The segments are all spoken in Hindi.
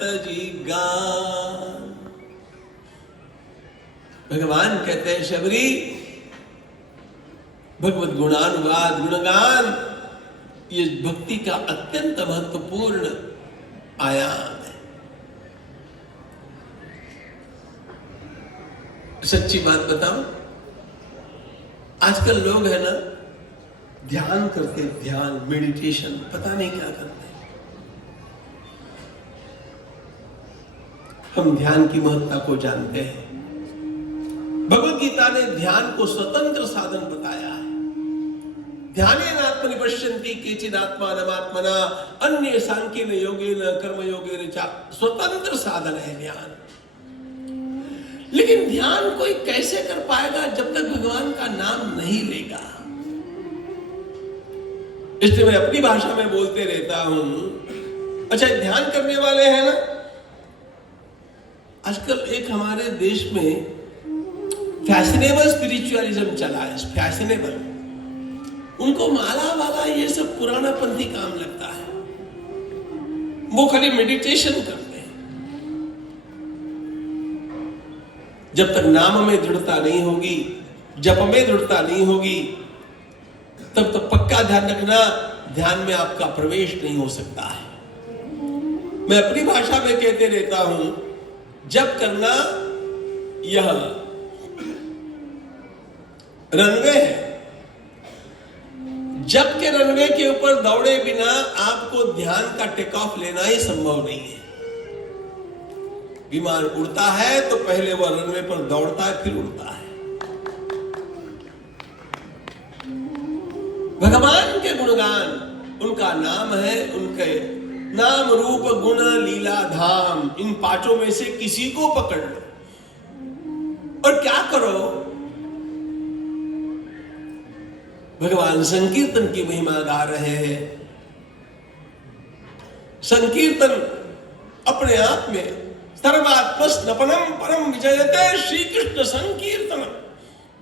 तजी गान। भगवान कहते हैं शबरी, भगवत गुणानुवाद गुणगान ये भक्ति का अत्यंत महत्वपूर्ण आयाम है। सच्ची बात बताऊं, आजकल लोग है ना ध्यान करते, ध्यान मेडिटेशन पता नहीं क्या करते। हम ध्यान की महत्ता को जानते हैं। भगवत गीता ने ध्यान को स्वतंत्र साधन बताया है। ध्यानेन आत्मनिपश्यन्ति केचित् आत्मानमात्मना अन्ये सांख्येन योगेन कर्मयोगेन च। स्वतंत्र साधन है ध्यान। लेकिन ध्यान कोई कैसे कर पाएगा जब तक भगवान का नाम नहीं लेगा। इसलिए मैं अपनी भाषा में बोलते रहता हूं। अच्छा, ध्यान करने वाले हैं ना, आजकल एक हमारे देश में फैशनेबल स्पिरिचुअलिज्म चला है। फैशनेबल, उनको माला वाला ये सब पुराना पंथी काम लगता है। वो खाली मेडिटेशन करते हैं। जब तक नाम में दृढ़ता नहीं होगी, जप में दृढ़ता नहीं होगी, तब तक पक्का ध्यान रखना, ध्यान में आपका प्रवेश नहीं हो सकता है। मैं अपनी भाषा में कहते रहता हूं, जप करना यह रनवे है। जप के रनवे के ऊपर दौड़े बिना आपको ध्यान का टेक ऑफ लेना ही संभव नहीं है। विमान उड़ता है तो पहले वह रनवे पर दौड़ता है, फिर उड़ता है। भगवान के गुणगान, उनका नाम है, उनके नाम रूप गुण लीला धाम, इन पांचों में से किसी को पकड़ लो और क्या करो। भगवान संकीर्तन की महिमा गा रहे हैं। संकीर्तन अपने आप में सर्वात्मस्नपनम परम विजयते श्री कृष्ण संकीर्तन।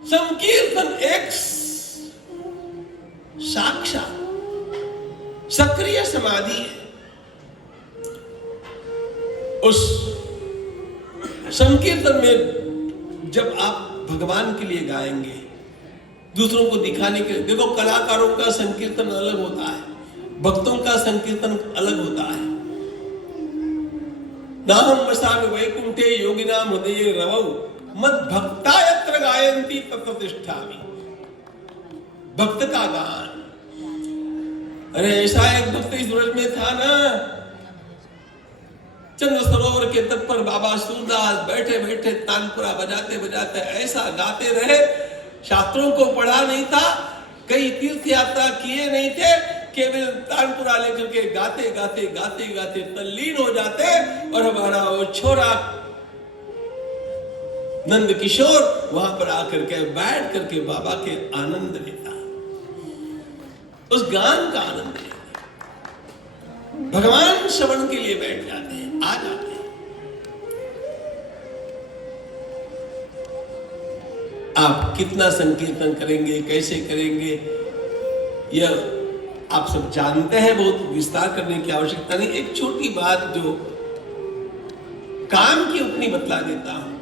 संकीर्तन एक साक्षात सक्रिय समाधि है। उस संकीर्तन में जब आप भगवान के लिए गाएंगे, दूसरों को दिखाने के लिए, देखो कलाकारों का संकीर्तन अलग होता है, भक्तों का संकीर्तन अलग होता है। नाहं वसामि वैकुंठे योगिनां हृदये रवौ मद भक्ता यत्र गायन्ति तत्र तिष्ठामि। भक्त का गान। अरे ऐसा एक भक्त इस ब्रज में था ना, चंद्र सरोवर के तट पर बाबा सूरदास बैठे बैठे तानपुरा बजाते बजाते ऐसा गाते रहे। शास्त्रों को पढ़ा नहीं था, कई तीर्थ यात्रा किए नहीं थे, केवल तानपुरा लेकर के गाते गाते गाते गाते तल्लीन हो जाते। और हमारा वो छोरा नंद किशोर वहां पर आकर के बैठ करके बाबा के आनंद लेता, उस गान का आनंद लेता। भगवान श्रवण के लिए बैठ जाते हैं, आ जाते हैं। आप कितना संकीर्तन करेंगे, कैसे करेंगे, यह आप सब जानते हैं। बहुत विस्तार करने की आवश्यकता नहीं। एक छोटी बात जो काम की अपनी बतला देता हूं।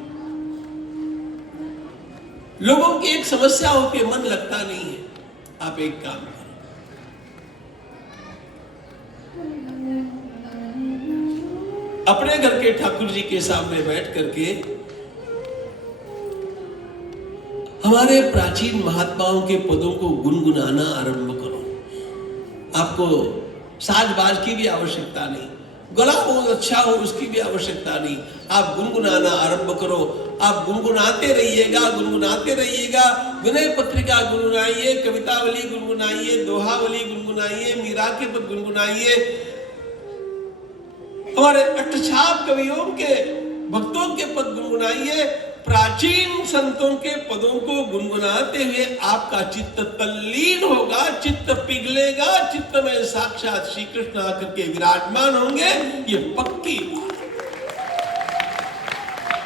लोगों की एक समस्या होती है, मन लगता नहीं है। आप एक काम करो, अपने घर के ठाकुर जी के सामने बैठ करके हमारे प्राचीन महात्माओं के पदों को गुनगुनाना आरंभ करो। आपको साज-बाज की भी आवश्यकता नहीं, गला बहुत अच्छा हो उसकी भी आवश्यकता नहीं। आप गुनगुनाना आरंभ करो। आप गुनगुनाते रहिएगा, गुनगुनाते रहिएगा। विनय पत्रिका गुनगुनाइए, कवितावली गुनगुनाइए, दोहावली गुनगुनाइए, मीरा के पद गुनगुनाइए। हमारे अष्टछाप कवियों के, भक्तों के पद गुनगुनाइए। प्राचीन संतों के पदों को गुनगुनाते हुए आपका चित्त तल्लीन होगा, चित्त पिघलेगा, चित्त में साक्षात श्री कृष्ण आकर के विराजमान होंगे। ये पक्की बात।